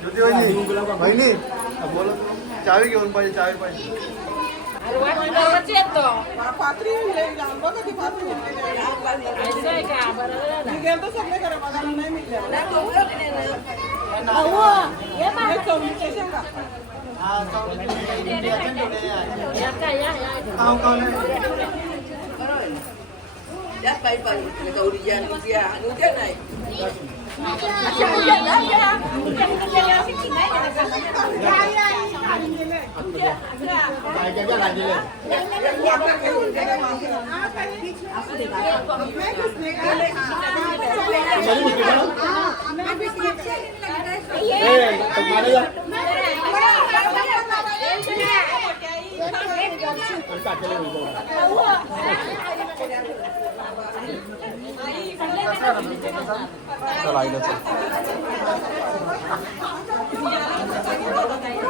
ज्योती वहिनी बहिणी बोला चावी घेऊन पाहिजे चावी पाहिजे. Dapat baik-baik, kita ujian usia, ujian naik. काव नाही चला आईला चल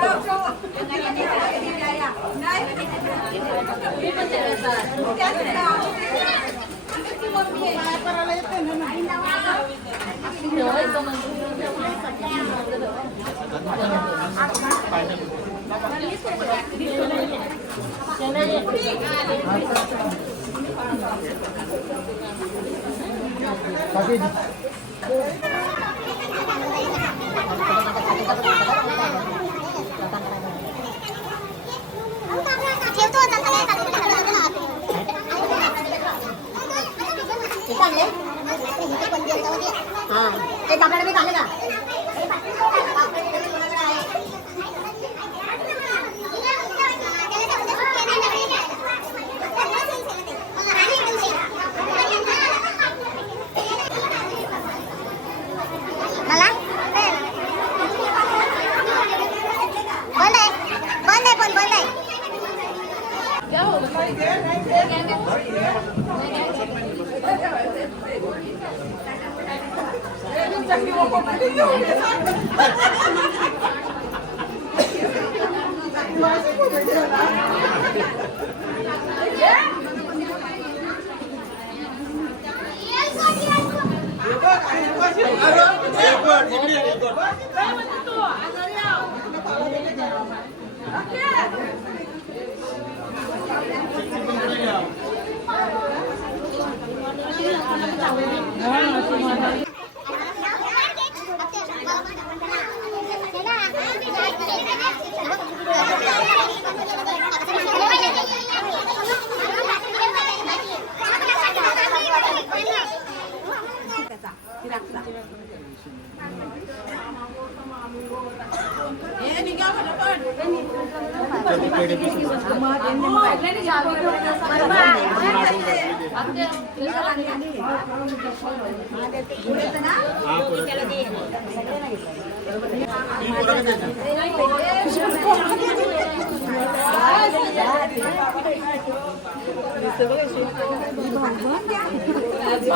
ठेवतो आता सगळ्या ते आपल्याला मी चालले का?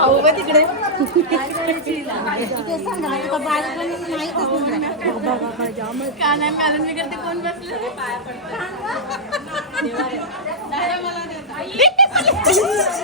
वासुमी करून दिली ना मला देतच नाही होय,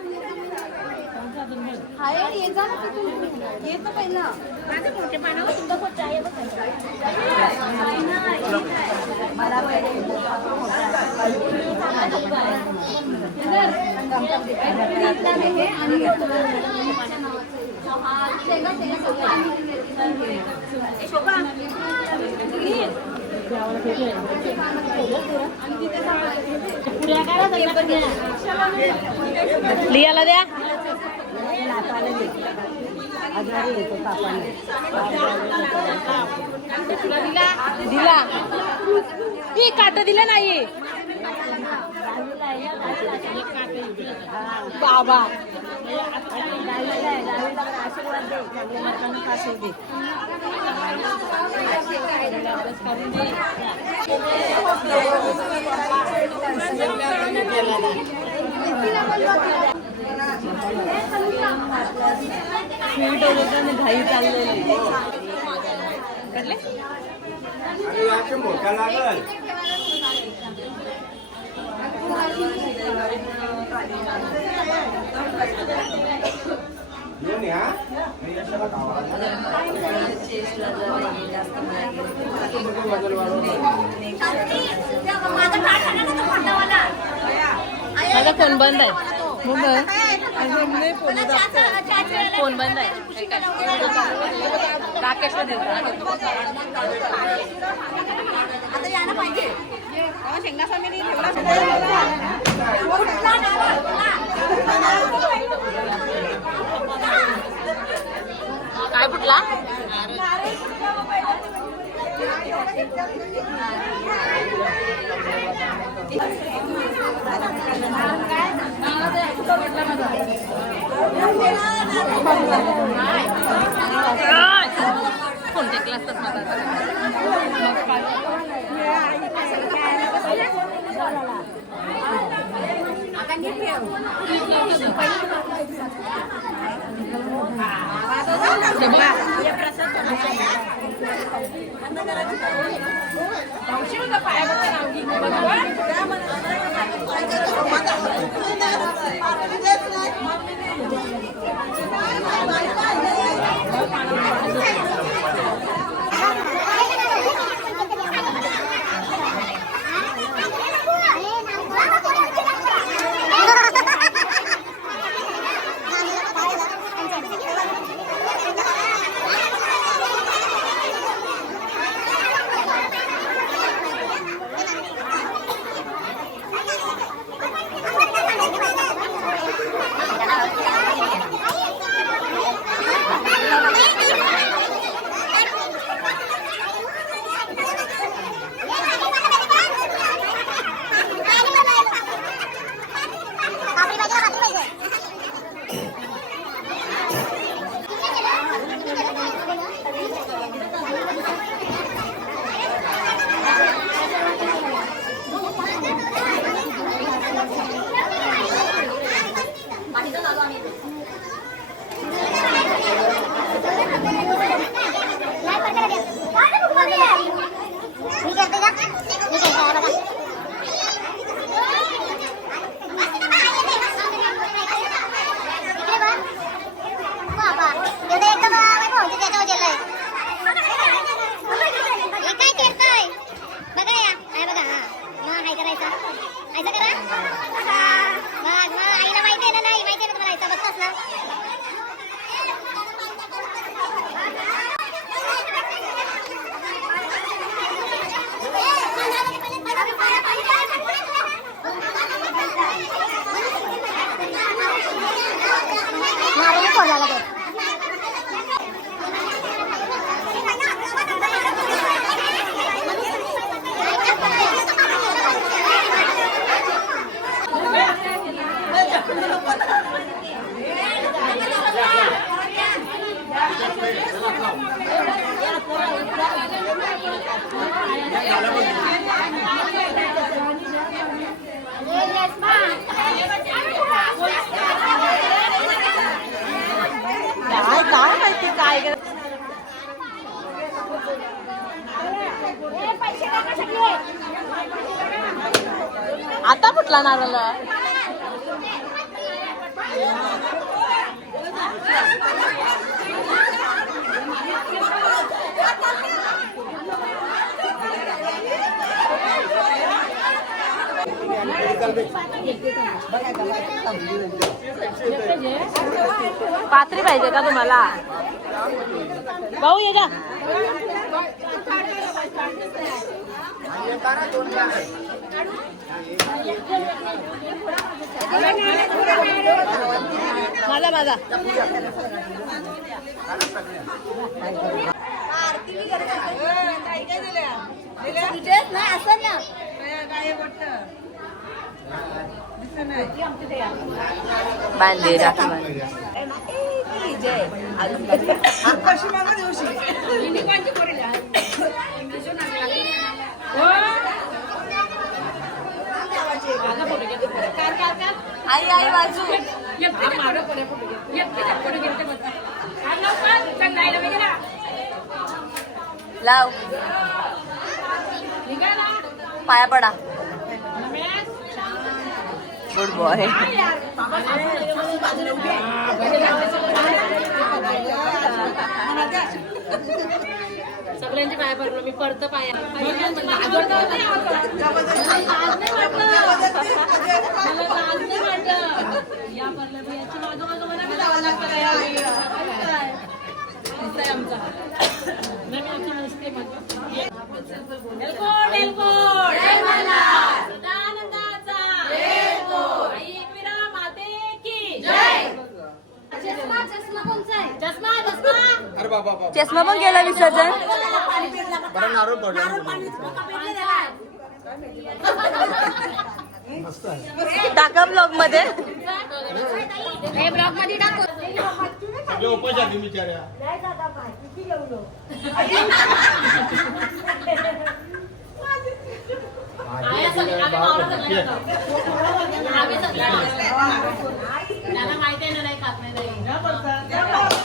हाय ये जा ना तिथून. ये तर माझं मोठे पानावर आहे मला पहिले पण द्या. लियाला द्या दिला. ती काट दिलं नाही. बाबा. चाललेली अरे याचे लागल घेऊन या मी कशाला गावाला माझा फोन बंद आहे. फोन बंद आहे राकेशला आता यायला पाहिजे काय कुठला? असतात माझा मी करते का मी करते बघा इकडे बघ. बाबा, एवढं एकदम आवाज भाऊजी त्याच्यावर गेलाय. हे काय करताय? बघा या. आहे बघा, हा. मग हाय करायचा. हायचा करा. हा. मग, मग आईला माहिती आहे ना नाही माहिती आहे ना तुम्हाला हायचा बघताच ना मारून फोडला लगेच काय काय माहिती काय ग? आता फुटला नारळ? पात्री पाहिजे का तुम्हाला? भाऊ ये का माझा तुझेच ना असं ना बांधले राखी बांधले आई आई वाजू लाव. पाया पडा. गुड बॉय सगळ्यांचे पाय पडलो मी पडतो पाया चष्मा चष्मा पण गेला विसर्जन? बरं नारळ पडला मस्त आहे. टाका ब्लॉगमध्ये ब्लॉग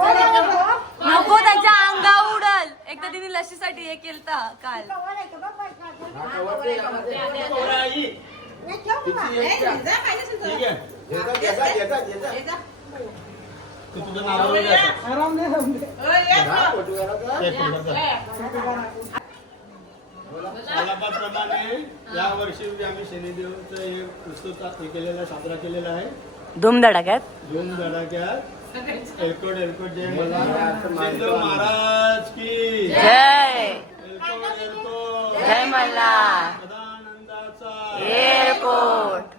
नको त्याच्या अंगा उडल. एकदा तिने लशीसाठी हे केलं. काल तू तुझं नारळ प्रमाणे या वर्षी आम्ही शनिदेवचं हे उत्सव हे केलेला साजरा केलेला आहे धुमधडाक्यात. दोन धडाक्यात एलकोट एलकोट जय! मला महाराज की जय एलकोट एलकोट जय मल्हार. सदानंदाचा एअरपोर्ट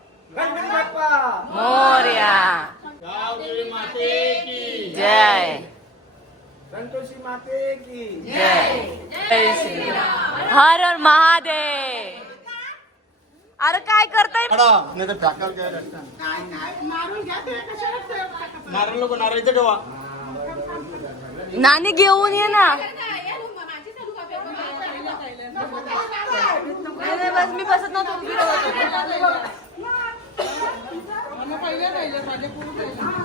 मोर्या गावदेवी माते की जय संतोषी माते की जय जय श्री हर हर महादेव अरे काय करताय नाही तर टाकाल काय नारळ नको नारळ इथे ठेवा नानी घेऊन ये ना नाही, नाही, बस मी बसत नव्हतो उभी राहत होते.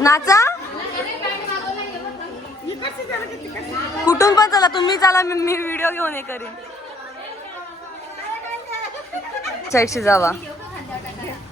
नाचा? कुठून पण चला तुम्ही चला मी व्हिडिओ घेऊन हे करीन. साईडशी जावा.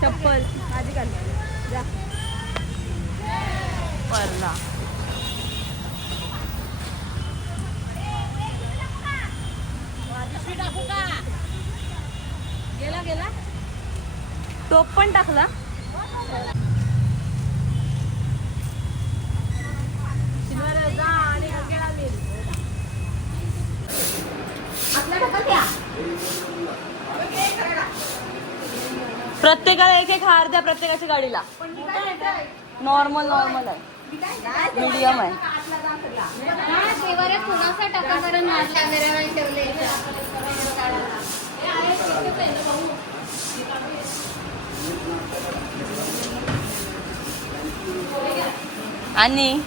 चप्पल. पडला गेला गेला टोप पण टाकला प्रत्येकाला एक एक हार द्या प्रत्येकाच्या गाडीला. नॉर्मल नॉर्मल आहे. मीडियम आहे. आणि?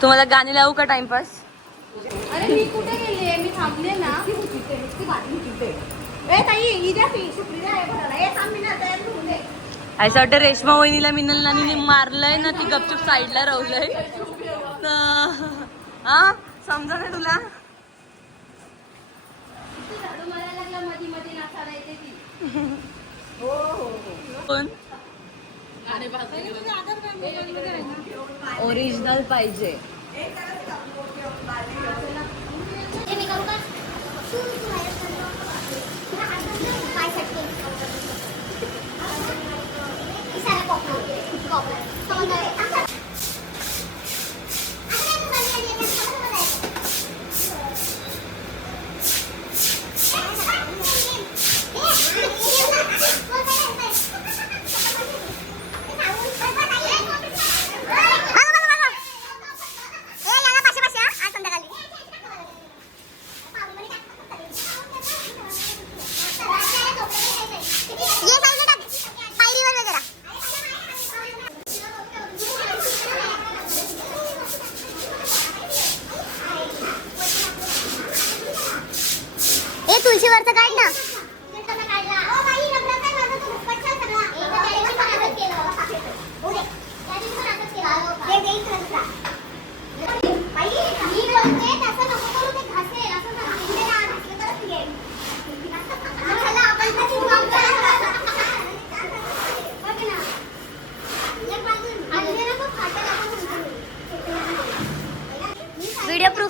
तुम्हाला गाणी लावू का टाइमपास अरे मी कुठे गेली मी थांबले ना. असं वाटतं रेश्मा वहिनीला मिनल नानीने मारलंय ना ती गपचूप साईडला राहलंय. हा समजा ना तुला? कोण? ओरिजिनल पाहिजे. मी करू का काय सटके. इशारा कॉपी कॉपी समजलं ए तुळशीवरचं काढ ना व्हिडिओ प्रूफ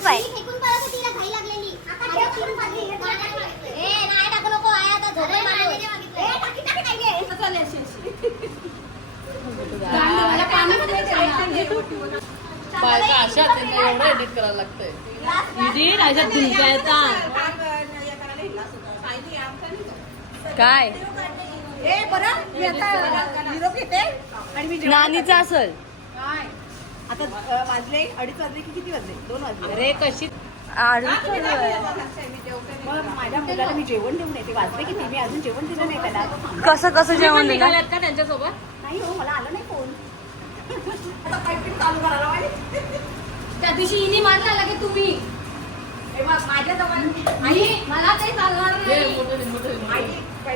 आहे ए नाही टाकू नको. आहे आता झोपे माणूस. ए, टाकी, टाकी, टाकी. बायका अशा त्यांना एवढं एडिट करायला लागतंय. काय? जेवण नानीचं असल. काय आता वाजले अडीच वाजले की किती वाजले? दोन वाजले. अरे कशी? माझ्या मुलाला मी जेवण देऊन येते. वाजले किती मी अजून जेवण दिलं नाही त्याला. कसं कसं जेवण दिलं का त्यांच्यासोबत? नाही हो मला आलं नाही फोन. आता चालू करायला पाहिजे. त्या दिवशी हिने मारला लगे तुम्ही? हे बघ, माझ्या जवळ आई मला ते चालणार नाही.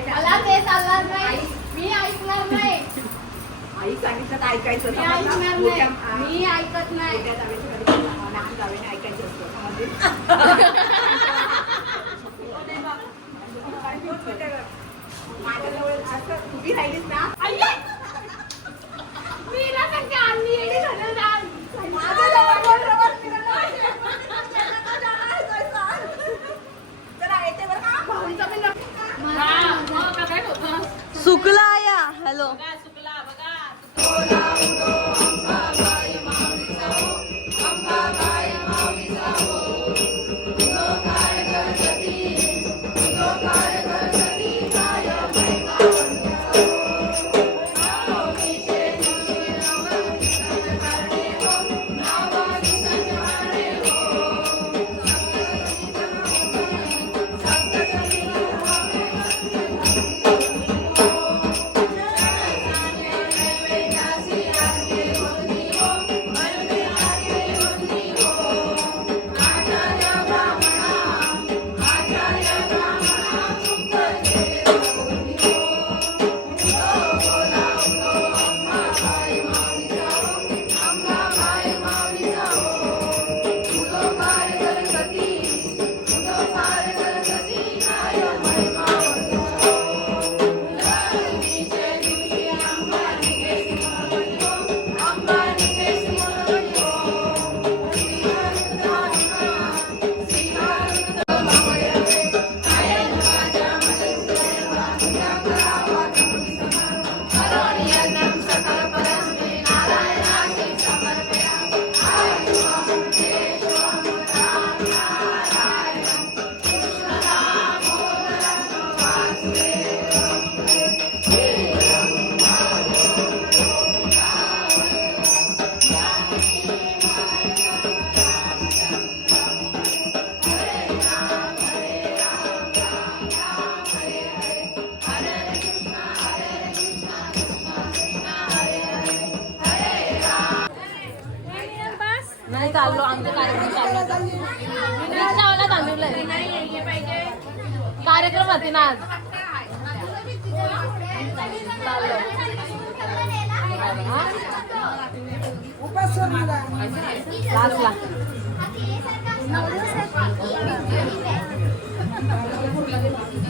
मला ते चालणार नाही. मी ऐकणार नाही. आई सांगितलं तर ऐकायचं. मी? ऐकणार नाही. मी ऐकत नाही. लहान जावेने ऐकायचं असतं. समजले? माझ्याजवळ असं उभी राहिलीस ना? मी ना सांगते आम्ही येडी झालं ना. माझ्याजवळ बोल रवळ फिरवलं. जरा येते बरं का? भाऊंचा पण लक्ष- सुकला या हॅलो. なるほど。नाही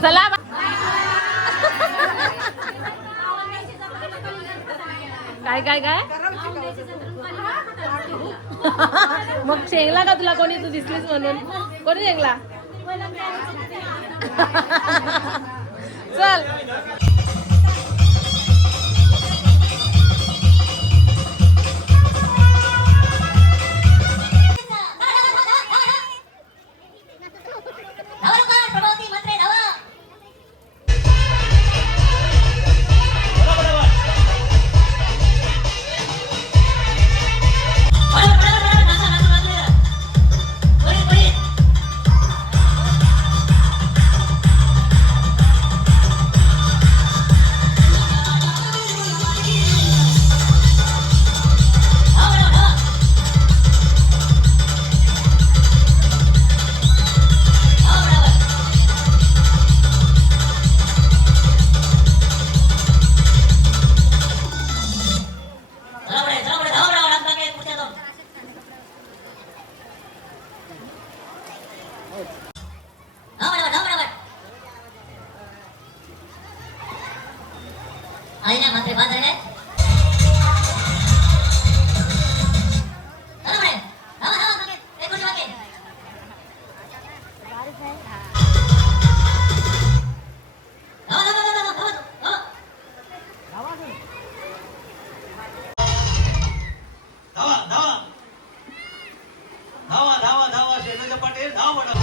चला बा- काय काय काय? मग शेंगला का तुला? कोणी तू दिसलीस म्हणून? कोणी शेंगला? चल. ಮಾಡೋದು